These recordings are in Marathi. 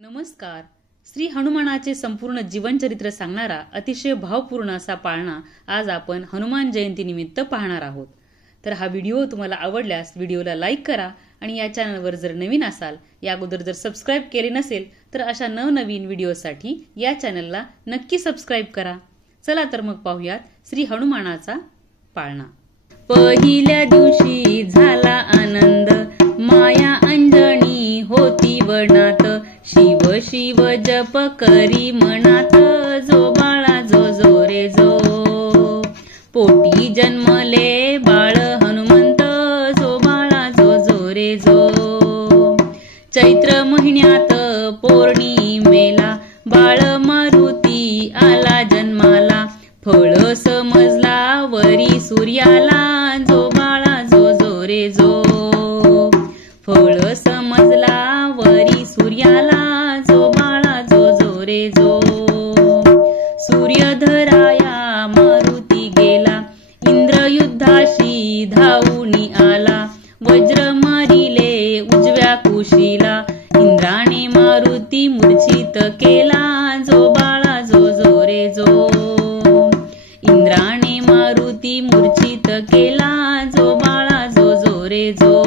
नमस्कार. श्री हनुमानाचे संपूर्ण जीवनचरित्र सांगणारा अतिशय भावपूर्ण असा पाळणा आज आपण हनुमान जयंतीनिमित्त पाहणार आहोत. तर हा व्हिडिओ तुम्हाला आवडल्यास व्हिडिओला लाईक करा आणि या चॅनलवर जर नवीन असाल, या अगोदर जर सबस्क्राइब केले नसेल तर अशा नवनवीन व्हिडिओसाठी या चॅनलला नक्की सबस्क्राइब करा. चला तर मग पाहूयात श्री हनुमानाचा पाळणा. पहिल्या दिवशी झाला आनंद, माया अंजनी होती वनात. शिव शिव जप करी मनात, जो बाळा जो जो रे जो. पोटी जन्मले बाळ हनुमंत, जो बाळा जो जो रे जो. चैत्र महिन्यात पौर्णिमेला बाळ मारुती आला जन्माला. फळ समजला वरी सूर्याला, जो बाळा जो जो रे जो. फळ समजला वरी सूर्याला, जो बाळा जो जो रे जो. सूर्य धराया मारुती गेला, इंद्र युद्धाशी धावूनी आला. वज्र मारिले उजव्या कुशीला, इंद्राने मारुती मूर्छित केला, जो बाळा जो जो रे जो. इंद्राने मारुती मूर्छित केला, जो बाळा जो जो रे जो.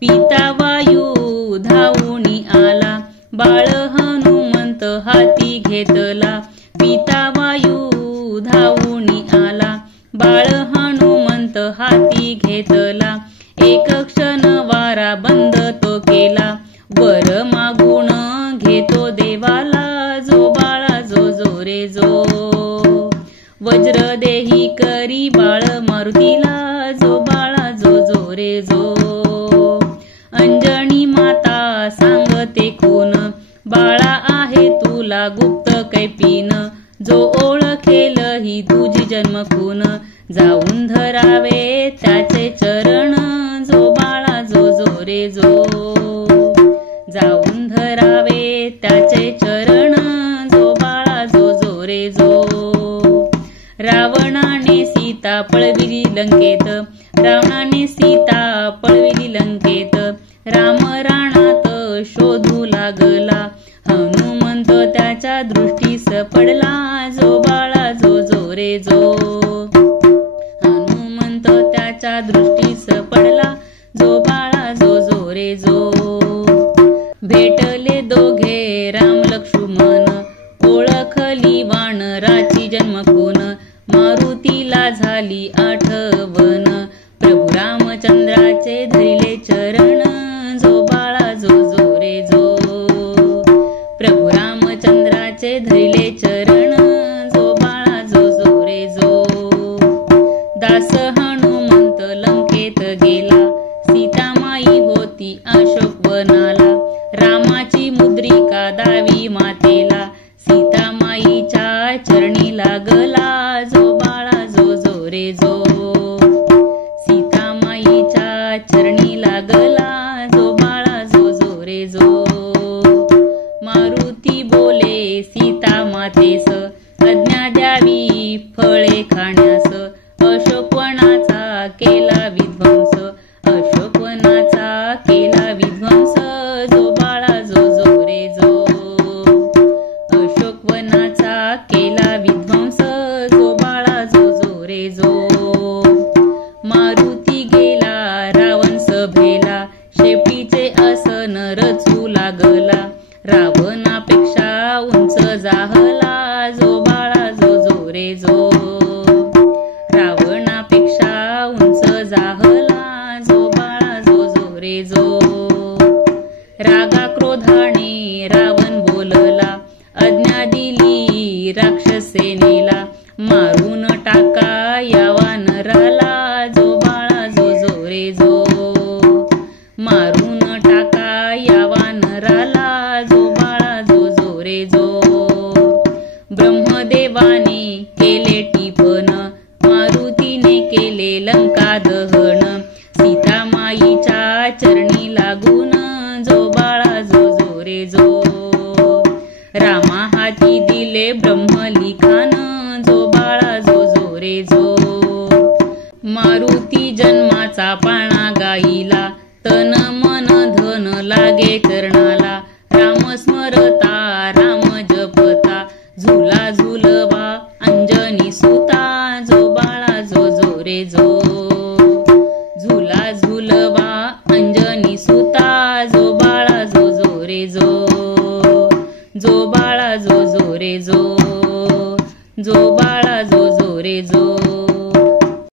पिता वायू धावूनी आला, बाळ हनुमंत हाती घेतला. पिता वायू धावूनी आला, बाळ हनुमंत हाती घेतला. एक क्षण वारा बंद तो केला, वर मागून घेतो देवाला, जो बाळा जो जो रे जो. वज्र देही करी बाळ मारुतीला, जो बाळा जो जो रे जो. अंजनी माता सांगते खून, बाळा आहे तुला गुप्त कैपीन. जो ओळखेल ही तुझी जन्म खून, जाऊन धरावे त्याचे चरण, जो बाळा जो जो रे जो. जाऊन धरावे त्याचे चरण, जो बाळा जो जो रे जो. रावणाने सीता पळविली लंकेत, रावणाने सीता पळविली लंकेत. राम राणात शोधू लागला, हनुमंत त्याच्या दृष्टीस पडला, जो बाळा जो जो रे जो. हनुमंत त्याच्या दृष्टीस पडला, जो बाळा जो जो रे जो. भेटले दोघे राम लक्ष्मण, ओळखली वानराची जन्मखून. मारुतीला झाली आठवण, प्रभू रामचंद्राचे धरिले चरण, जो बाळा जो जो रे जो. प्रभू रामचंद्राचे धरिले चरण, जो बाळा जो जो रे जो. दास हनुमंत लंकेत गेला, सीतामाई होती अशोकवनाला. रामाची मुद्रिका दावी मातेला, सीतामाईच्या चरणी लागला, जो बाळा जो जो रे जो. सीतामाईच्या चरणी लागला, जो बाळा जो जो रे जो. मारुती बोले सीता मातेस, आज्ञा द्यावी फळे खाण्यास. अशोकवनाचा केला विध्वंस, अशोकवनाचा केला विध्वंस, जो बाळा जो जो रे जो. अशोकवनाचा केला विध्वंस, जो बाळा जो जो रे जो. मारुती गेला रावण सभेला, शेपटीचे आसन रचू लागला. रावणापेक्षा उंच जाहला, जो बाळा जो जो रे जो. रावणापेक्षा उंच जाहला, जो बाळा जो जो रे जो. रागा क्रोधाने रावण बोलला, आज्ञा दिली राक्षसेनेला. मारून टाका या वानराला, जो बाळा जो जो रे जो. मारून टाका या वानराला, जो बाळा जो जो रे जो. ब्रह्मदेवाने केले टिपण, मारुतीने केले लंका दहन. सीतामाईच्या चरणी लागून, जो बाळा जो जो रे जो. रामा हाती दिले ब्रह्मलिखान, जो बाळा जो जो रे जो. मारुती जन्माचा पाळणा गाईला, तन मन धन लागे करणाला. राम जो जो बाळा जो जो रे जो